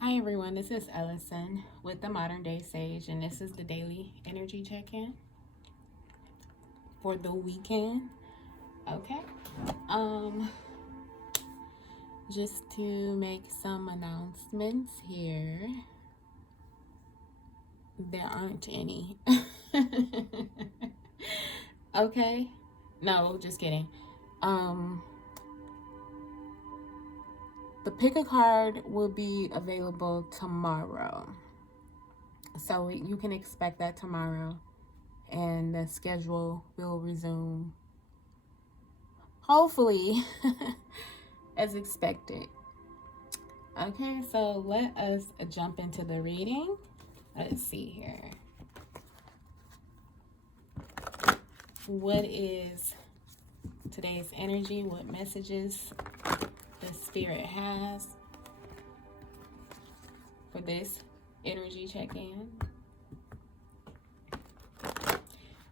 Hi everyone, this is Elocin with the Modern Day Sage, and this is the daily energy check-in for the weekend. Okay. Um, just to make some announcements here. There aren't any. Okay. No, just kidding. The pick a card will be available tomorrow. So you can expect that tomorrow, and the schedule will resume hopefully as expected. Okay, so let us jump into the reading. Let's see here. What is today's energy? What messages the spirit has for this energy check-in?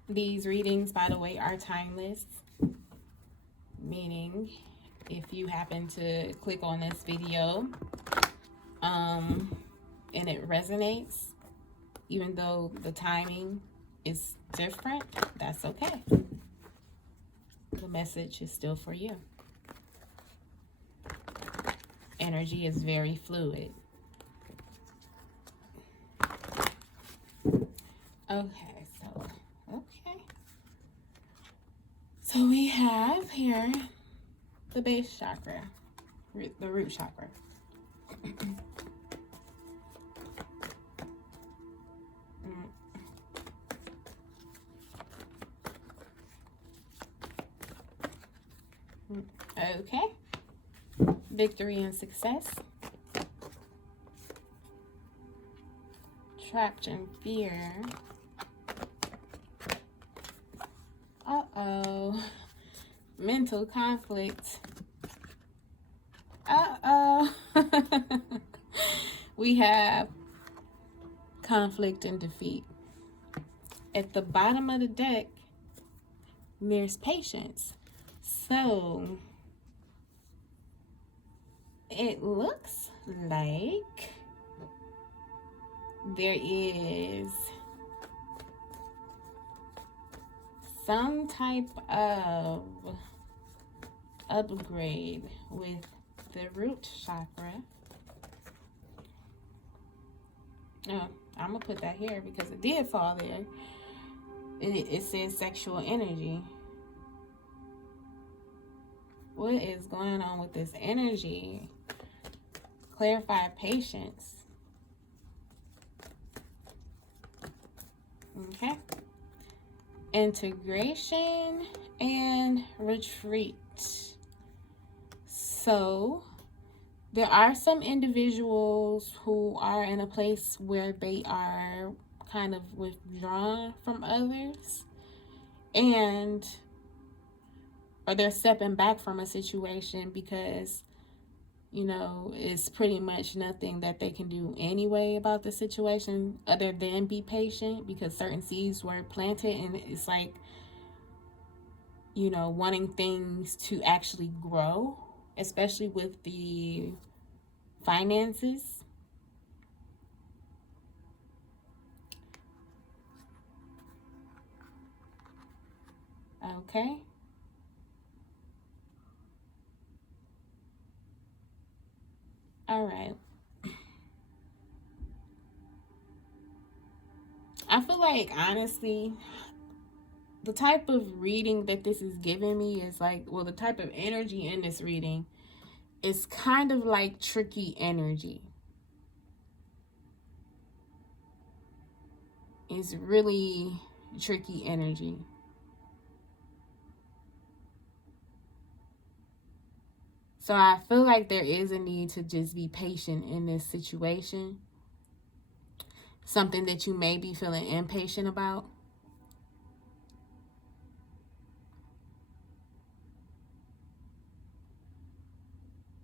These readings, by the way, are timeless, meaning if you happen to click on this video and it resonates, even though the timing is different, that's okay. The message is still for you. Energy is very fluid. So we have here the base chakra, the root chakra. Okay. Victory and success. Trapped in fear. Uh-oh. Mental conflict. Uh-oh. We have conflict and defeat. At the bottom of the deck, there's patience. So it looks like there is some type of upgrade with the root chakra. Oh, I'm gonna put that here because it did fall there. It says sexual energy. What is going on with this energy? Clarify patience. Okay. Integration and retreat. So there are some individuals who are in a place where they are kind of withdrawn from others, or they're stepping back from a situation because, it's pretty much nothing that they can do anyway about the situation other than be patient, because certain seeds were planted, and it's like, wanting things to actually grow, especially with the finances. Okay. All right. I feel like, honestly, the type of reading that this is giving me is the type of energy in this reading is kind of like tricky energy. It's really tricky energy. So I feel like there is a need to just be patient in this situation. Something that you may be feeling impatient about.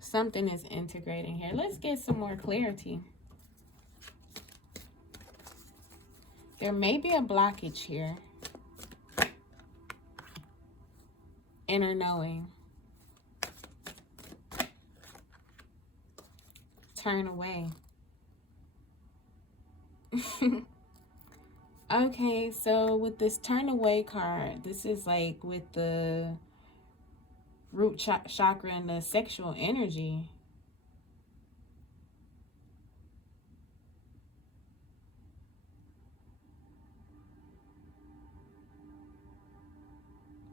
Something is integrating here. Let's get some more clarity. There may be a blockage here. Inner knowing. Turn away. Okay, so with this turn away card, this is like with the root chakra and the sexual energy.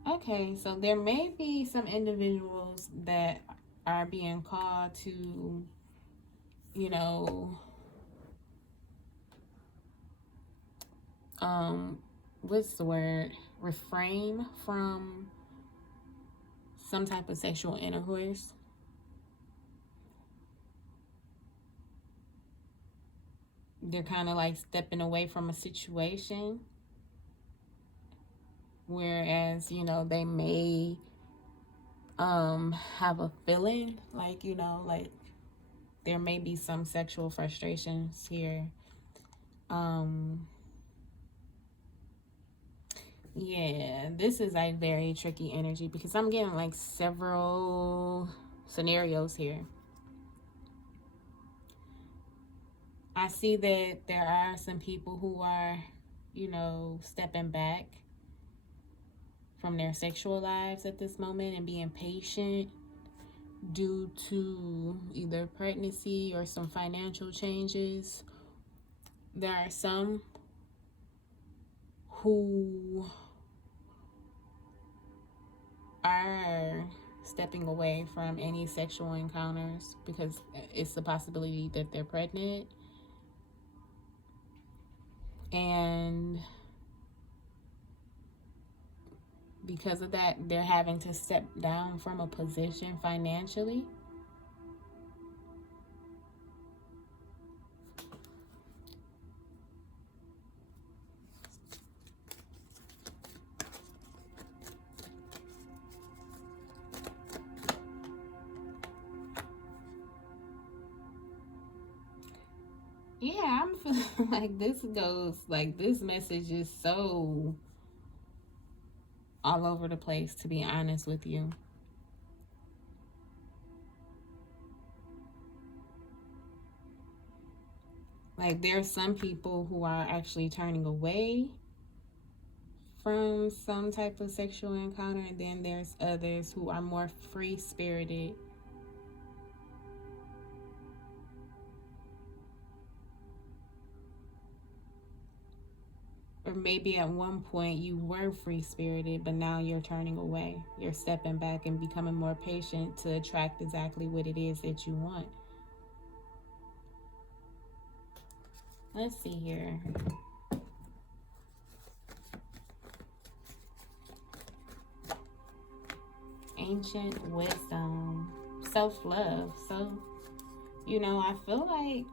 Okay, so there may be some individuals that are being called to, you know, what's the word? Refrain from some type of sexual intercourse. They're kind of like stepping away from a situation, whereas, you know, they may have a feeling like, you know, like there may be some sexual frustrations here. Yeah, this is like very tricky energy because I'm getting like several scenarios here. I see that there are some people who are, you know, stepping back from their sexual lives at this moment and being patient due to either pregnancy or some financial changes. There are some who are stepping away from any sexual encounters because it's a possibility that they're pregnant. And because of that, they're having to step down from a position financially. Yeah, I'm feeling like this message is so all over the place, to be honest with you. Like, there's some people who are actually turning away from some type of sexual encounter, and then there's others who are more free spirited. Or maybe at one point you were free spirited, but now you're turning away. You're stepping back and becoming more patient to attract exactly what it is that you want. Let's see here. Ancient wisdom, self-love. So, you know, I feel like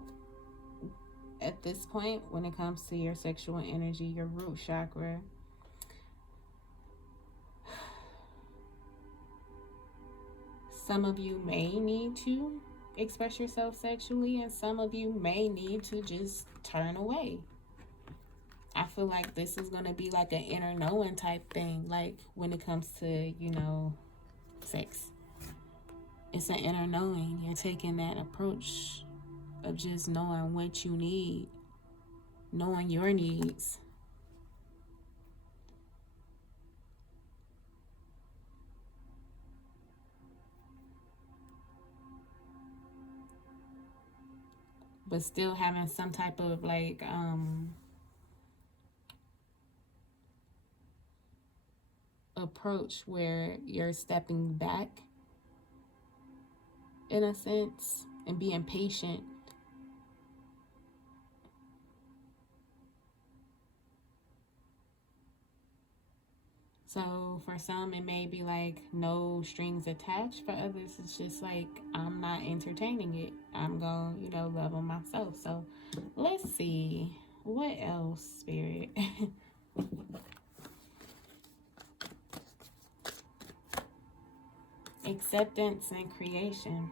at this point, when it comes to your sexual energy, your root chakra, some of you may need to express yourself sexually, and some of you may need to just turn away. I feel like this is going to be like an inner knowing type thing, like when it comes to, you know, sex. It's an inner knowing. You're taking that approach of just knowing what you need, knowing your needs. But still having some type of like approach where you're stepping back in a sense and being patient. So for some it may be like no strings attached. For others it's just like, I'm not entertaining it. I'm gonna, you know, love on myself. So let's see. What else, Spirit? Acceptance and creation.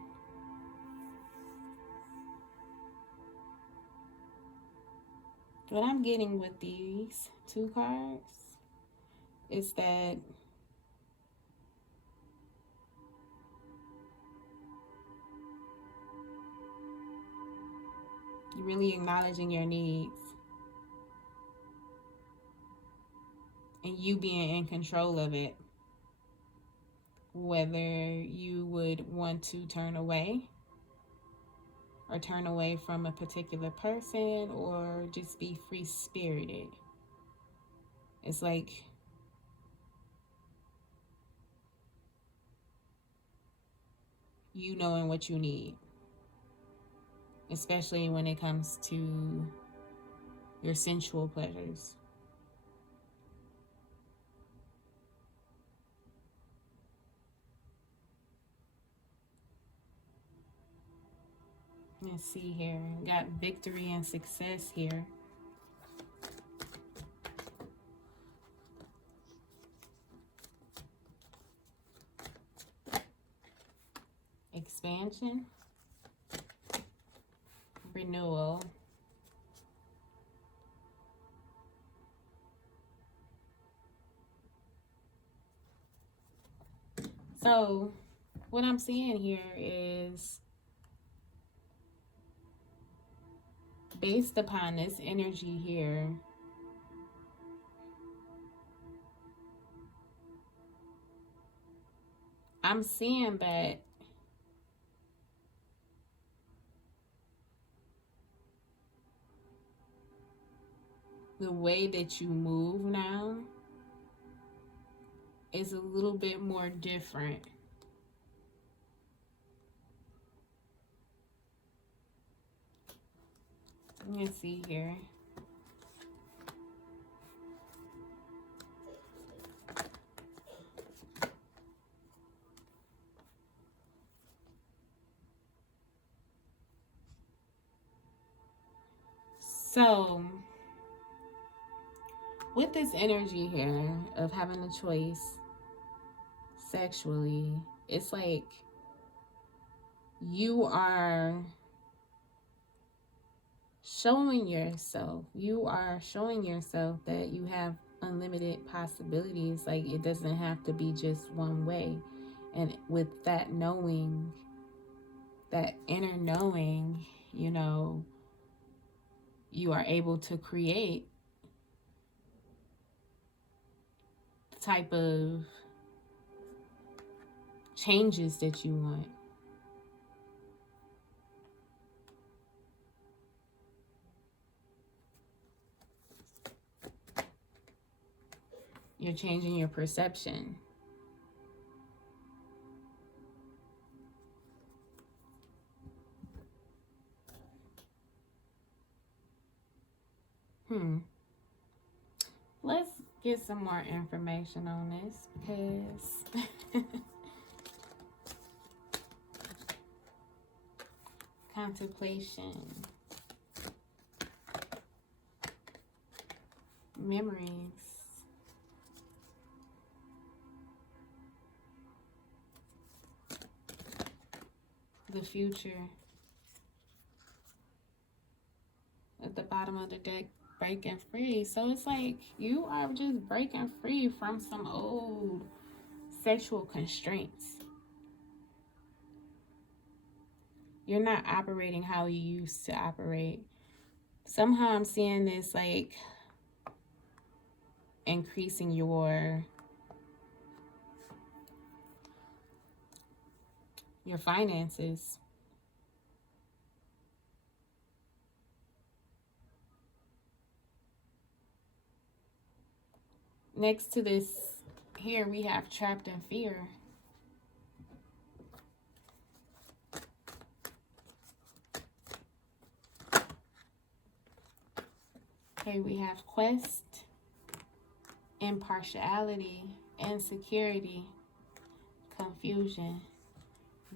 What I'm getting with these two cards is that you're really acknowledging your needs. and you being in control of it, whether you would want to turn away or turn away from a particular person or just be free spirited. It's like you knowing what you need, especially when it comes to your sensual pleasures. Let's see here. Got victory and success here. Expansion. Renewal. So, what I'm seeing here is, based upon this energy here, I'm seeing that the way that you move now is a little bit more different. Let's see here. So, with this energy here of having a choice sexually, it's like you are showing yourself that you have unlimited possibilities. Like, it doesn't have to be just one way. And with that knowing, that inner knowing, you know, you are able to create the type of changes that you want. You're changing your perception. Let's get some more information on this, because contemplation, memories, the future. At the bottom of the deck, breaking free. So it's like you are just breaking free from some old sexual constraints. You're not operating how you used to operate. Somehow I'm seeing this like increasing your finances. Next to this here, we have trapped in fear. Okay, we have quest, impartiality, insecurity, confusion,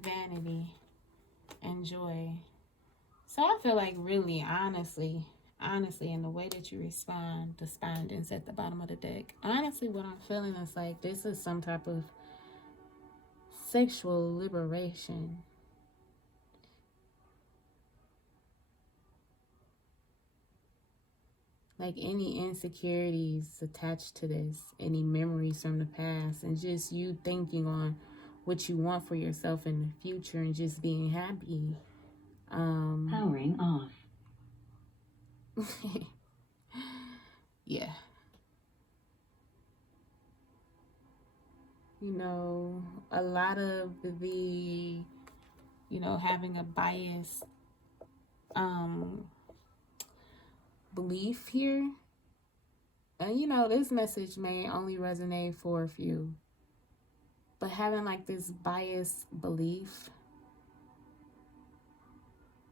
vanity, and joy. So I feel like really honestly, in the way that you respond, despondence at the bottom of the deck, honestly, what I'm feeling is like this is some type of sexual liberation. Like any insecurities attached to this, any memories from the past, and just you thinking on what you want for yourself in the future and just being happy. Powering off. Yeah. lot of the, having a biased belief here. And this message may only resonate for a few, but having like this biased belief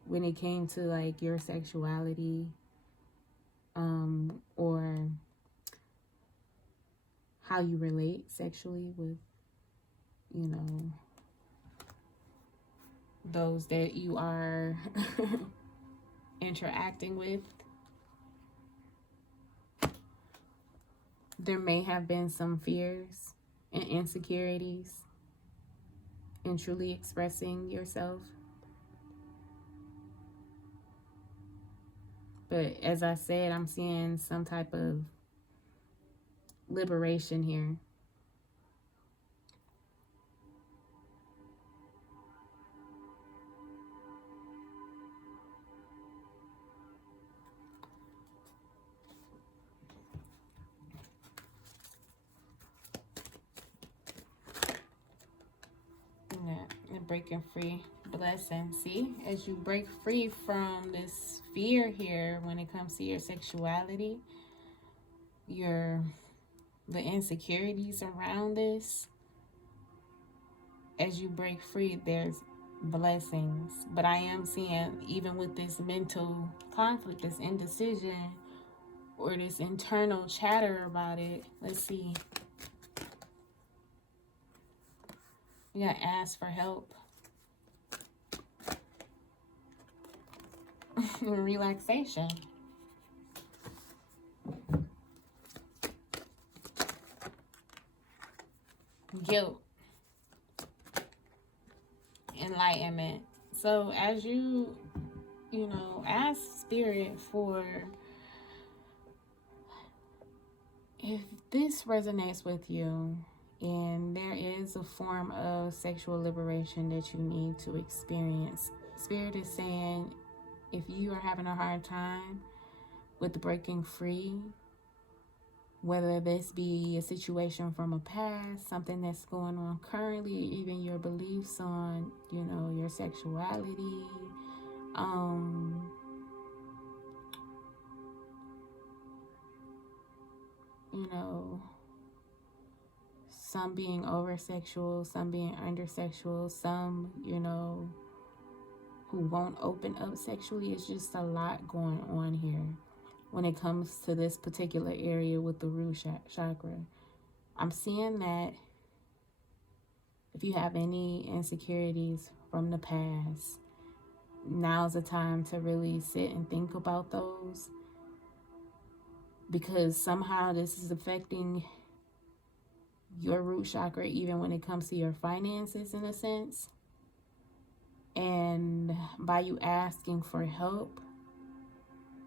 when it came to like your sexuality, or how you relate sexually with, those that you are interacting with. There may have been some fears and insecurities in truly expressing yourself. But as I said, I'm seeing some type of liberation here. Yeah, and breaking free. Blessing. See, as you break free from this fear here when it comes to your sexuality, the insecurities around this, as you break free, there's blessings. But I am seeing, even with this mental conflict, this indecision, or this internal chatter about it, let's see. You gotta ask for help. Relaxation. Guilt. Enlightenment. So as you ask Spirit for, if this resonates with you and there is a form of sexual liberation that you need to experience, Spirit is saying, if you are having a hard time with breaking free, whether this be a situation from a past, something that's going on currently, even your beliefs on, your sexuality, some being over sexual, some being under sexual, some, who won't open up sexually. It's just a lot going on here when it comes to this particular area with the root chakra. I'm seeing that if you have any insecurities from the past, now's the time to really sit and think about those, because somehow this is affecting your root chakra, even when it comes to your finances, in a sense. And by you asking for help,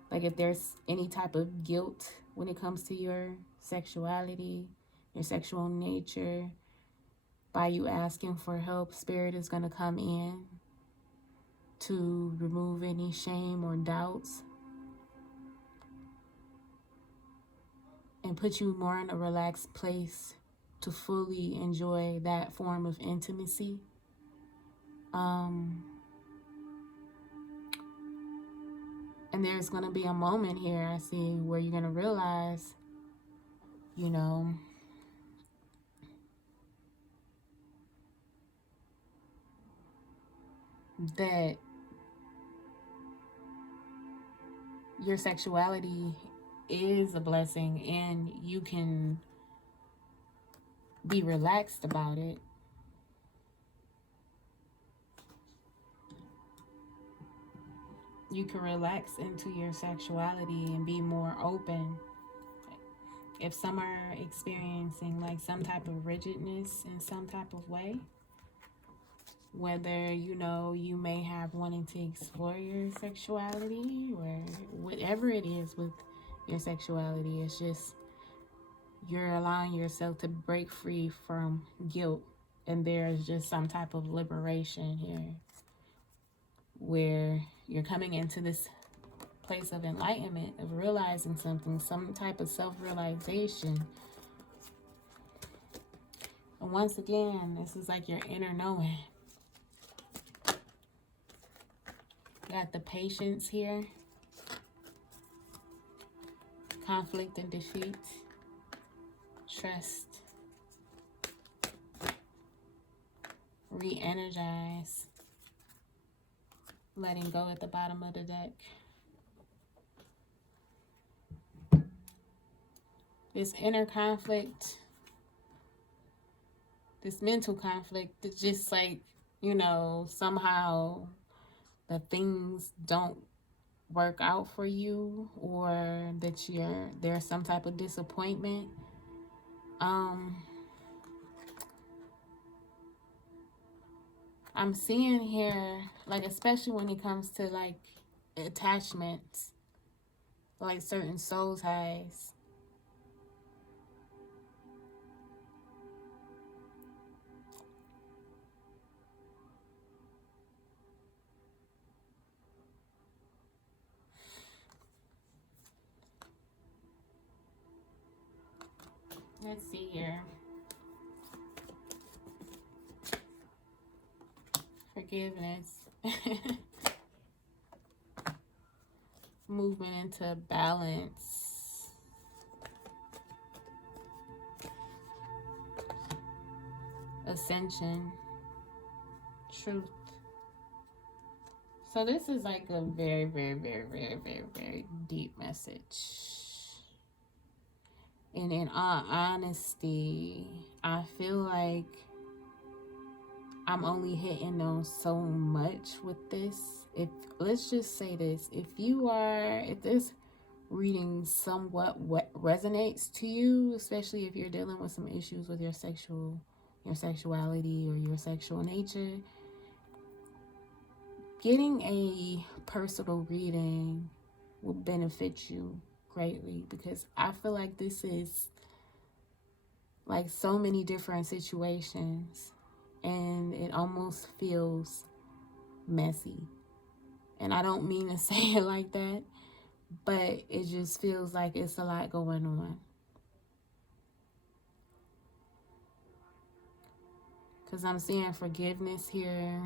like if there's any type of guilt when it comes to your sexuality, your sexual nature, by you asking for help, Spirit is going to come in to remove any shame or doubts and put you more in a relaxed place to fully enjoy that form of intimacy. And there's going to be a moment here, I see, where you're going to realize, that your sexuality is a blessing and you can be relaxed about it. You can relax into your sexuality and be more open. If some are experiencing like some type of rigidness in some type of way, whether you may have wanting to explore your sexuality or whatever it is with your sexuality, it's just you're allowing yourself to break free from guilt, and there's just some type of liberation here where you're coming into this place of enlightenment, of realizing something, some type of self-realization And once again, this is like your inner knowing. Got the patience here. Conflict and defeat. Trust. Re-energize. Letting go at the bottom of the deck. This inner conflict, this mental conflict, it's just like, you know, somehow the things don't work out for you, or that there's some type of disappointment. I'm seeing here, like, especially when it comes to like attachments, like certain soul ties. Let's see here. Forgiveness. Movement into balance. Ascension. Truth. So this is like a very, very, very, very, very, very deep message. And in all honesty, I feel like I'm only hitting on so much with this. Let's just say this, if this reading somewhat resonates to you, especially if you're dealing with some issues with your sexuality or your sexual nature, getting a personal reading will benefit you greatly, because I feel like this is like so many different situations and it almost feels messy. And I don't mean to say it like that, but it just feels like it's a lot going on. Because I'm seeing forgiveness here.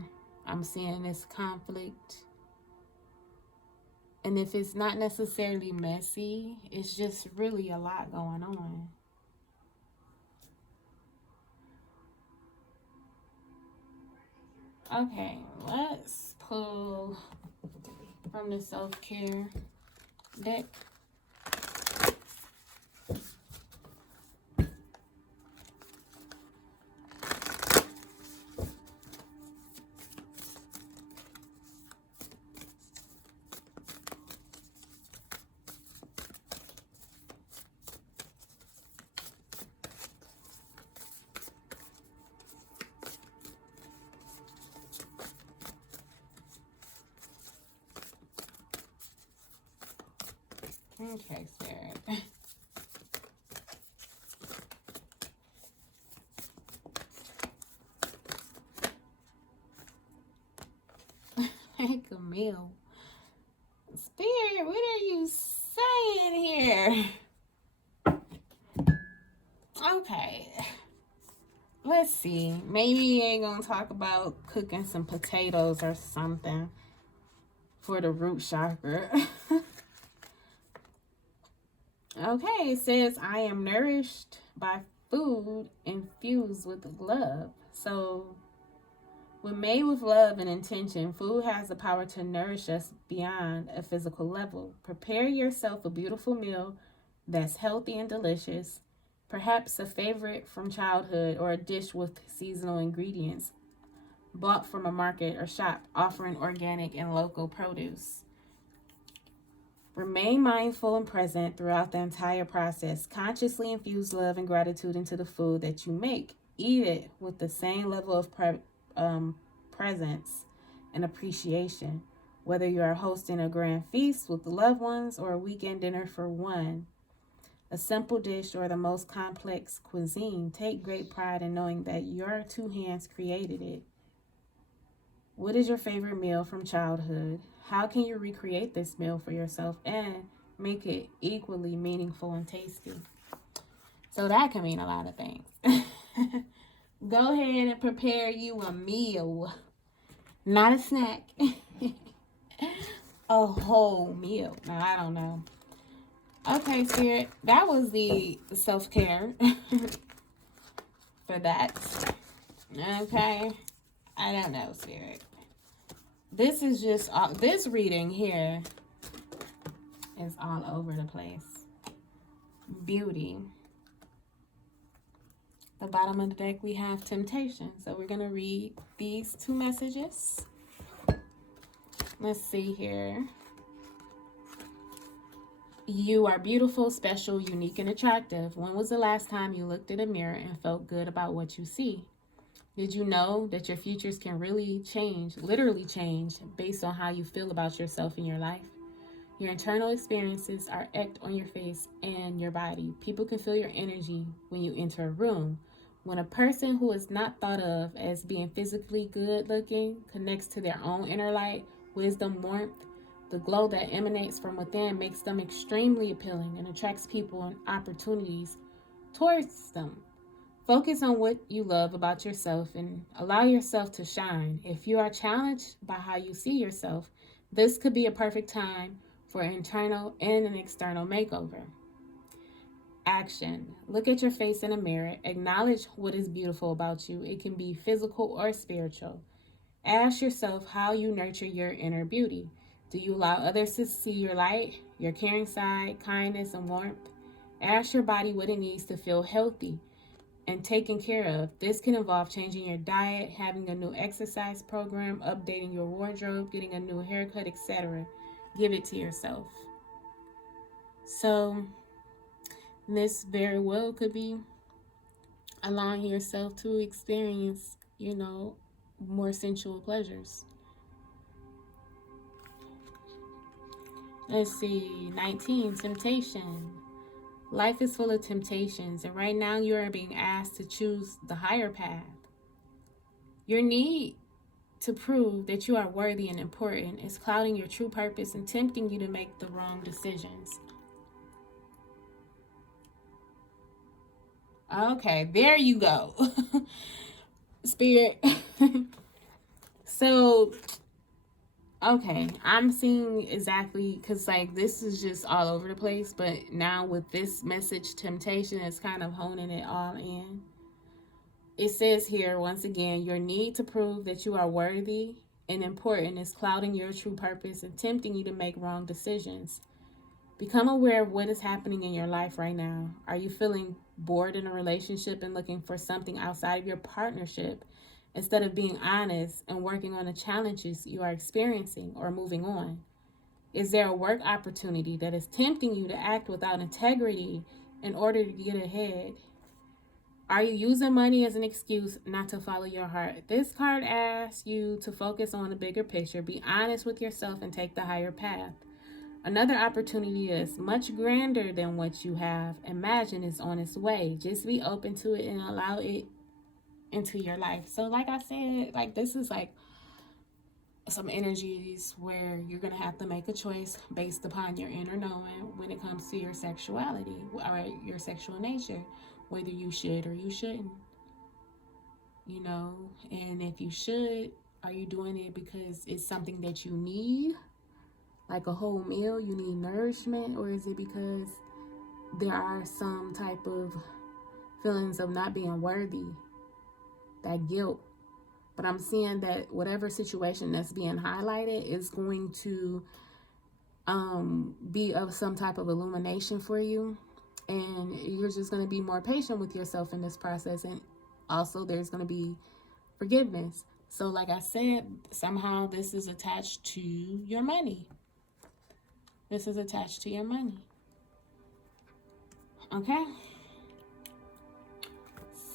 I'm seeing this conflict. And if it's not necessarily messy, it's just really a lot going on. Okay, let's pull from the self-care deck. Okay, Spirit. Hey, Camille. Spirit, what are you saying here? Okay. Let's see. Maybe you ain't gonna talk about cooking some potatoes or something for the root chakra. Okay, it says, I am nourished by food infused with love. So, when made with love and intention, food has the power to nourish us beyond a physical level. Prepare yourself a beautiful meal that's healthy and delicious, perhaps a favorite from childhood or a dish with seasonal ingredients, bought from a market or shop offering organic and local produce. Remain mindful and present throughout the entire process. Consciously infuse love and gratitude into the food that you make. Eat it with the same level of presence and appreciation, whether you are hosting a grand feast with loved ones or a weekend dinner for one. A simple dish or the most complex cuisine, take great pride in knowing that your two hands created it. What is your favorite meal from childhood? How can you recreate this meal for yourself and make it equally meaningful and tasty? So that can mean a lot of things. Go ahead and prepare you a meal. Not a snack. A whole meal. No, I don't know. Okay, Spirit. That was the self-care for that. Okay. I don't know, Spirit. This is just, this reading here is all over the place. Beauty. The bottom of the deck, we have temptation. So we're going to read these two messages. Let's see here. You are beautiful, special, unique, and attractive. When was the last time you looked in a mirror and felt good about what you see? Did you know that your futures can really change, literally change, based on how you feel about yourself and your life? Your internal experiences are etched on your face and your body. People can feel your energy when you enter a room. When a person who is not thought of as being physically good looking connects to their own inner light, wisdom, warmth, the glow that emanates from within makes them extremely appealing and attracts people and opportunities towards them. Focus on what you love about yourself and allow yourself to shine. If you are challenged by how you see yourself, this could be a perfect time for an internal and an external makeover. Action. Look at your face in a mirror. Acknowledge what is beautiful about you. It can be physical or spiritual. Ask yourself how you nurture your inner beauty. Do you allow others to see your light, your caring side, kindness, and warmth? Ask your body what it needs to feel healthy and taken care of. This can involve changing your diet, having a new exercise program, updating your wardrobe, getting a new haircut, etc. Give it to yourself. So this very well could be allowing yourself to experience, more sensual pleasures. Let's see, 19, temptation. Life is full of temptations, and right now you are being asked to choose the higher path. Your need to prove that you are worthy and important is clouding your true purpose and tempting you to make the wrong decisions. Okay, there you go. Spirit. So, okay, I'm seeing exactly, because this is just all over the place, but now with this message, temptation is kind of honing it all in. It says here, once again, your need to prove that you are worthy and important is clouding your true purpose and tempting you to make wrong decisions. Become aware of what is happening in your life right now. Are you feeling bored in a relationship and looking for something outside of your partnership instead of being honest and working on the challenges you are experiencing or moving on? Is there a work opportunity that is tempting you to act without integrity in order to get ahead? Are you using money as an excuse not to follow your heart? This card asks you to focus on the bigger picture, be honest with yourself, and take the higher path. Another opportunity is much grander than what you have imagined is on its way. Just be open to it and allow it into your life. So like I said, this is some energies where you're going to have to make a choice based upon your inner knowing when it comes to your sexuality or your sexual nature, whether you should or you shouldn't. And if you should, are you doing it because it's something that you need? Like a whole meal, you need nourishment, or is it because there are some type of feelings of not being worthy, that guilt? But I'm seeing that whatever situation that's being highlighted is going to be of some type of illumination for you, and you're just going to be more patient with yourself in this process, and also there's going to be forgiveness. So like I said, somehow this is attached to your money. This is attached to your money. Okay.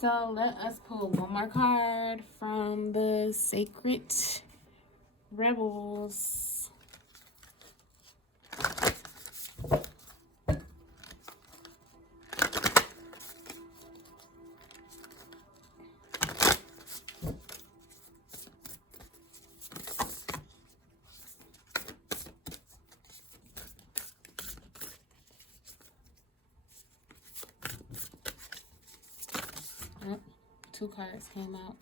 So let us pull one more card from the Sacred Rebels. 2 cards came out.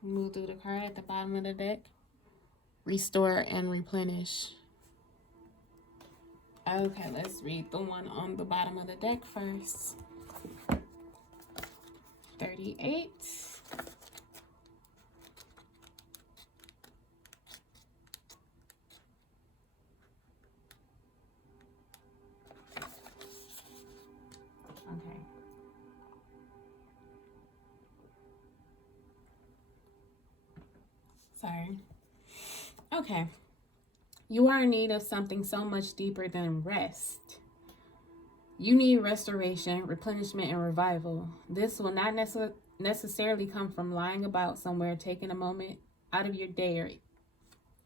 Move through the card at the bottom of the deck. Restore and replenish. Okay, let's read the one on the bottom of the deck first. 38. Okay. Sorry. Okay. You are in need of something so much deeper than rest. You need restoration, replenishment, and revival. This will not necessarily come from lying about somewhere, taking a moment out of your day or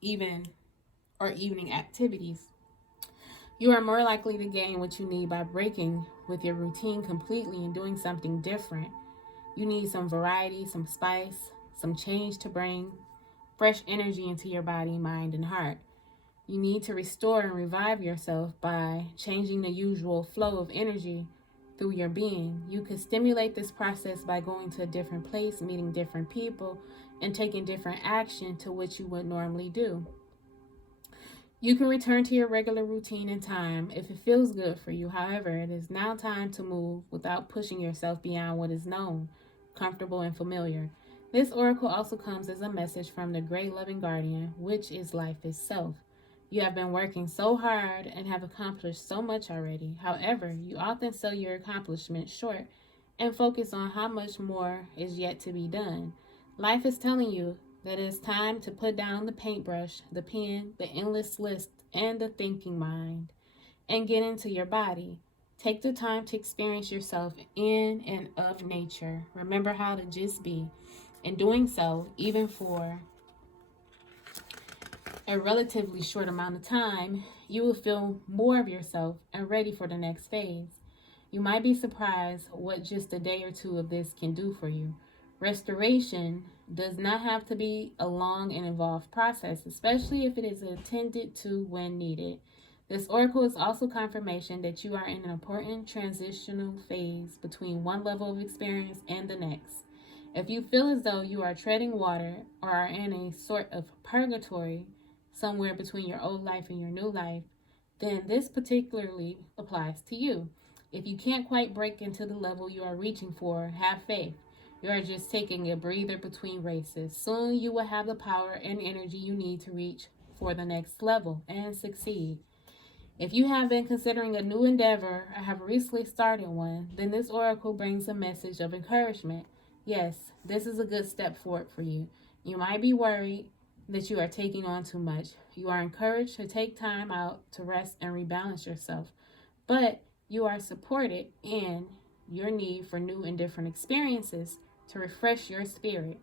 evening activities. You are more likely to gain what you need by breaking with your routine completely and doing something different. You need some variety, some spice, some change to bring fresh energy into your body, mind, and heart. You need to restore and revive yourself by changing the usual flow of energy through your being. You could stimulate this process by going to a different place, meeting different people, and taking different action to what you would normally do. You can return to your regular routine in time if it feels good for you. However, it is now time to move without pushing yourself beyond what is known, comfortable, and familiar. This oracle also comes as a message from the great loving guardian, which is life itself. You have been working so hard and have accomplished so much already. However, you often sell your accomplishments short and focus on how much more is yet to be done. Life is telling you that it's time to put down the paintbrush, the pen, the endless list, and the thinking mind, and get into your body. Take the time to experience yourself in and of nature. Remember how to just be. In doing so, even for a relatively short amount of time, you will feel more of yourself and ready for the next phase. You might be surprised what just a day or two of this can do for you. Restoration does not have to be a long and involved process, especially if it is attended to when needed. This oracle is also confirmation that you are in an important transitional phase between one level of experience and the next. If you feel as though you are treading water or are in a sort of purgatory somewhere between your old life and your new life, then this particularly applies to you. If you can't quite break into the level you are reaching for, have faith. You are just taking a breather between races. Soon you will have the power and energy you need to reach for the next level and succeed. If you have been considering a new endeavor or have recently started one, then this oracle brings a message of encouragement. Yes, this is a good step forward for you. You might be worried that you are taking on too much. You are encouraged to take time out to rest and rebalance yourself. But you are supported in your need for new and different experiences to refresh your spirit.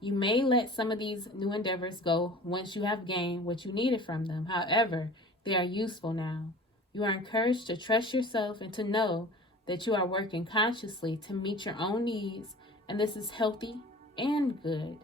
You may let some of these new endeavors go once you have gained what you needed from them. However, they are useful now. You are encouraged to trust yourself and to know that you are working consciously to meet your own needs, and this is healthy and good.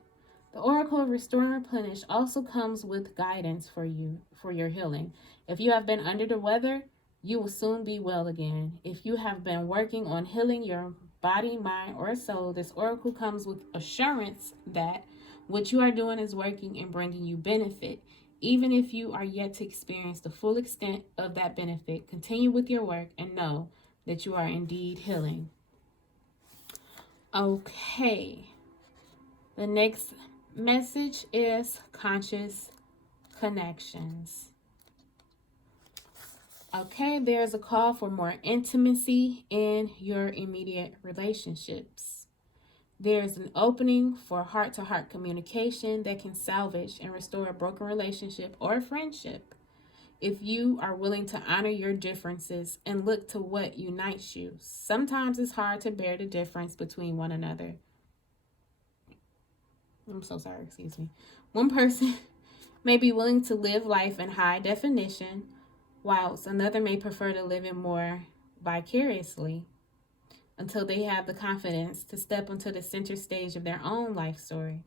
The Oracle of Restore and Replenish also comes with guidance for you for your healing. If you have been under the weather, you will soon be well again. If you have been working on healing your body, mind, or soul, this oracle comes with assurance that what you are doing is working and bringing you benefit. Even if you are yet to experience the full extent of that benefit, continue with your work and know that you are indeed healing. Okay. The next message is conscious connections. Okay, there's a call for more intimacy in your immediate relationships. There's an opening for heart-to-heart communication that can salvage and restore a broken relationship or friendship. If you are willing to honor your differences and look to what unites you, sometimes it's hard to bear the difference between one another. I'm so sorry, excuse me. One person may be willing to live life in high definition, whilst another may prefer to live it more vicariously until they have the confidence to step onto the center stage of their own life story.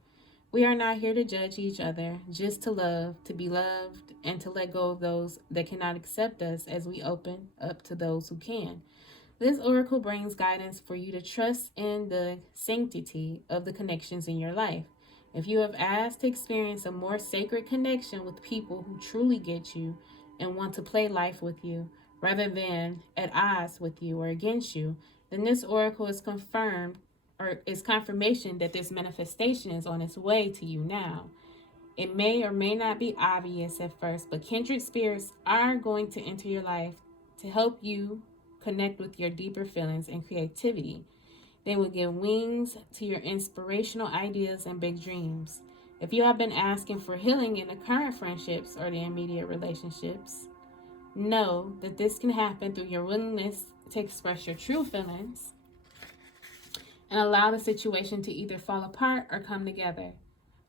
We are not here to judge each other, just to love, to be loved, and to let go of those that cannot accept us as we open up to those who can. This oracle brings guidance for you to trust in the sanctity of the connections in your life. If you have asked to experience a more sacred connection with people who truly get you and want to play life with you, rather than at odds with you or against you, then this oracle is confirmed or is confirmation that this manifestation is on its way to you now. It may or may not be obvious at first, but kindred spirits are going to enter your life to help you connect with your deeper feelings and creativity. They will give wings to your inspirational ideas and big dreams. If you have been asking for healing in the current friendships or the immediate relationships, know that this can happen through your willingness to express your true feelings and allow the situation to either fall apart or come together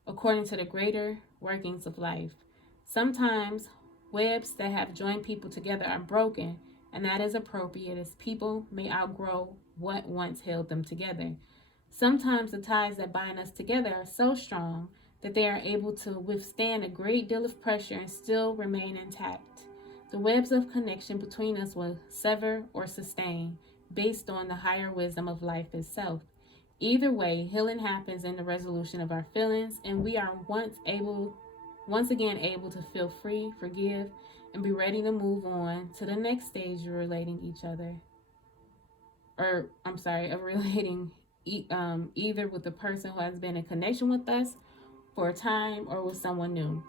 according to the greater workings of life. Sometimes webs that have joined people together are broken, and that is appropriate as people may outgrow what once held them together. Sometimes the ties that bind us together are so strong that they are able to withstand a great deal of pressure and still remain intact. The webs of connection between us will sever or sustain based on the higher wisdom of life itself. Either way, healing happens in the resolution of our feelings, and we are once again able to feel free, forgive, and be ready to move on to the next stage of relating each other. Of relating either with the person who has been in connection with us for a time or with someone new.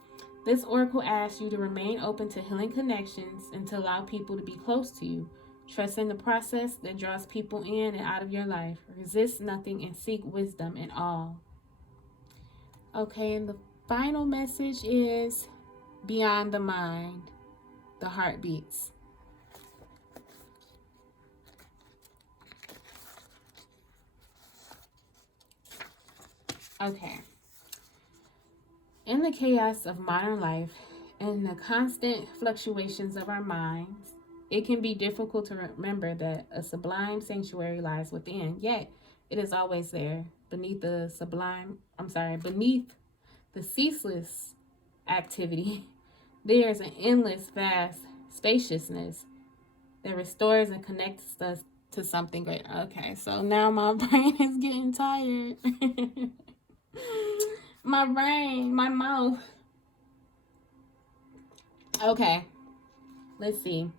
This oracle asks you to remain open to healing connections and to allow people to be close to you. Trust in the process that draws people in and out of your life. Resist nothing and seek wisdom in all. Okay, and the final message is beyond the mind, the heart beats. Okay. In the chaos of modern life and the constant fluctuations of our minds, it can be difficult to remember that a sublime sanctuary lies within, yet it is always there, beneath the ceaseless activity. There is an endless, vast spaciousness that restores and connects us to something greater. Okay, so now my brain is getting tired. My brain, my mouth. Okay, let's see.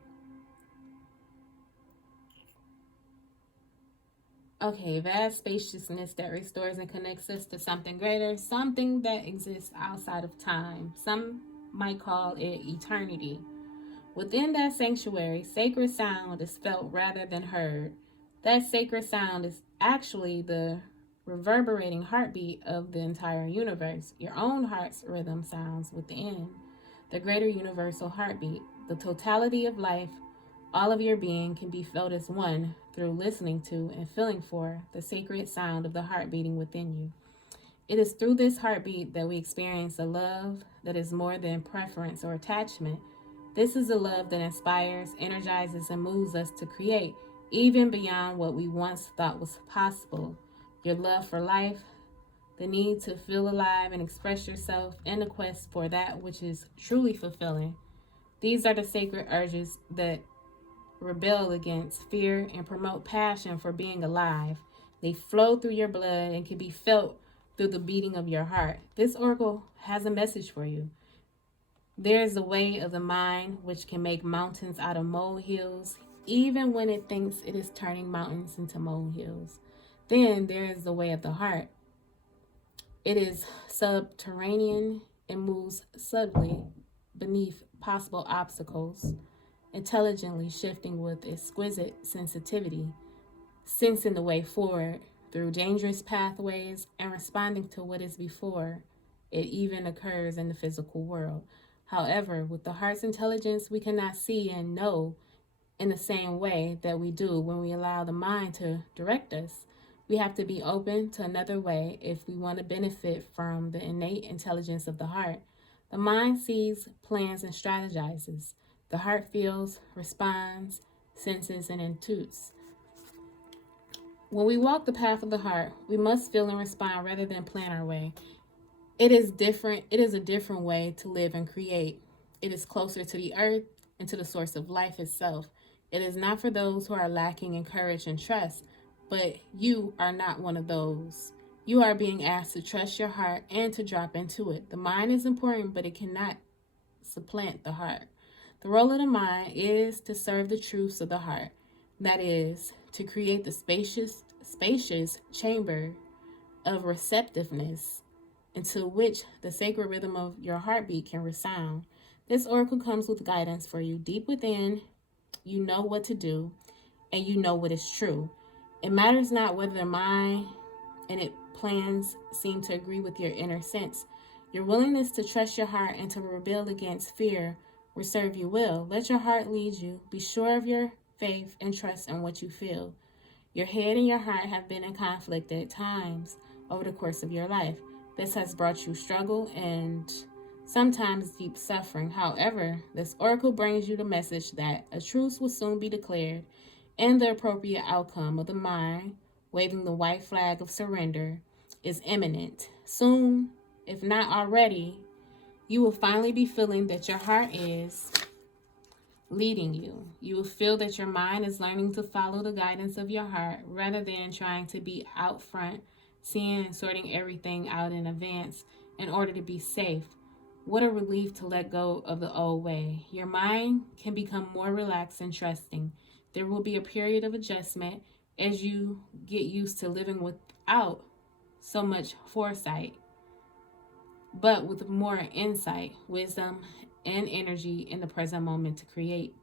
Okay, vast spaciousness that restores and connects us to something greater, something that exists outside of time. Some might call it eternity. Within that sanctuary, sacred sound is felt rather than heard. That sacred sound is actually the reverberating heartbeat of the entire universe. Your own heart's rhythm sounds within the greater universal heartbeat. The totality of life, all of your being can be felt as one through listening to and feeling for the sacred sound of the heart beating within you. It is through this heartbeat that we experience a love that is more than preference or attachment. This is a love that inspires, energizes, and moves us to create, even beyond what we once thought was possible. Your love for life, the need to feel alive and express yourself, and the quest for that which is truly fulfilling. These are the sacred urges that rebel against fear and promote passion for being alive. They flow through your blood and can be felt through the beating of your heart. This oracle has a message for you. There is a way of the mind which can make mountains out of molehills, even when it thinks it is turning mountains into molehills. Then there is the way of the heart. It is subterranean and moves subtly beneath possible obstacles, intelligently shifting with exquisite sensitivity, sensing the way forward through dangerous pathways and responding to what is before it even occurs in the physical world. However, with the heart's intelligence, we cannot see and know in the same way that we do when we allow the mind to direct us. We have to be open to another way if we want to benefit from the innate intelligence of the heart. The mind sees, plans, and strategizes. The heart feels, responds, senses, and intuits. When we walk the path of the heart, we must feel and respond rather than plan our way. It is different. It is a different way to live and create. It is closer to the earth and to the source of life itself. It is not for those who are lacking in courage and trust, but you are not one of those. You are being asked to trust your heart and to drop into it. The mind is important, but it cannot supplant the heart. The role of the mind is to serve the truths of the heart. That is, to create the spacious chamber of receptiveness into which the sacred rhythm of your heartbeat can resound. This oracle comes with guidance for you. Deep within, you know what to do and you know what is true. It matters not whether the mind and its plans seem to agree with your inner sense. Your willingness to trust your heart and to rebel against fear will serve you well. Let your heart lead you. Be sure of your faith and trust in what you feel. Your head and your heart have been in conflict at times over the course of your life. This has brought you struggle and sometimes deep suffering. However, this oracle brings you the message that a truce will soon be declared and the appropriate outcome of the mind, waving the white flag of surrender, is imminent. Soon, if not already, you will finally be feeling that your heart is leading you. You will feel that your mind is learning to follow the guidance of your heart rather than trying to be out front, seeing and sorting everything out in advance in order to be safe. What a relief to let go of the old way. Your mind can become more relaxed and trusting. There will be a period of adjustment as you get used to living without so much foresight, but with more insight, wisdom, and energy in the present moment to create.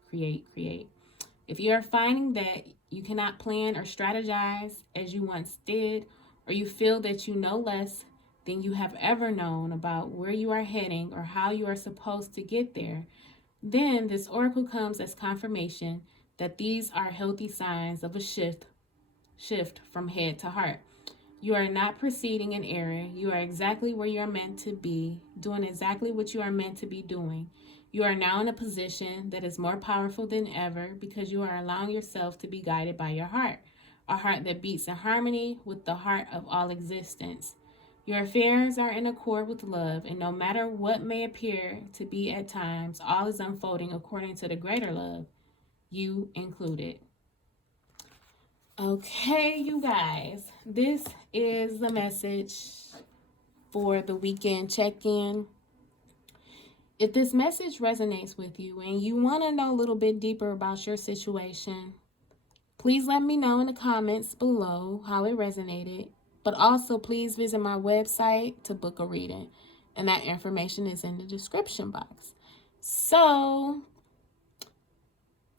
If you are finding that you cannot plan or strategize as you once did, or you feel that you know less than you have ever known about where you are heading or how you are supposed to get there, then this oracle comes as confirmation that these are healthy signs of a shift from head to heart. You are not proceeding in error. You are exactly where you are meant to be, doing exactly what you are meant to be doing. You are now in a position that is more powerful than ever because you are allowing yourself to be guided by your heart, a heart that beats in harmony with the heart of all existence. Your affairs are in accord with love, and no matter what may appear to be at times, all is unfolding according to the greater love, you included. Okay, you guys, this is the message for the weekend check-in. If this message resonates with you and you want to know a little bit deeper about your situation, please let me know in the comments below how it resonated. But also, please visit my website to book a reading, and that information is in the description box. So,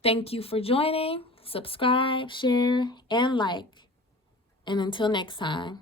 thank you for joining. Subscribe, share, and like. And until next time.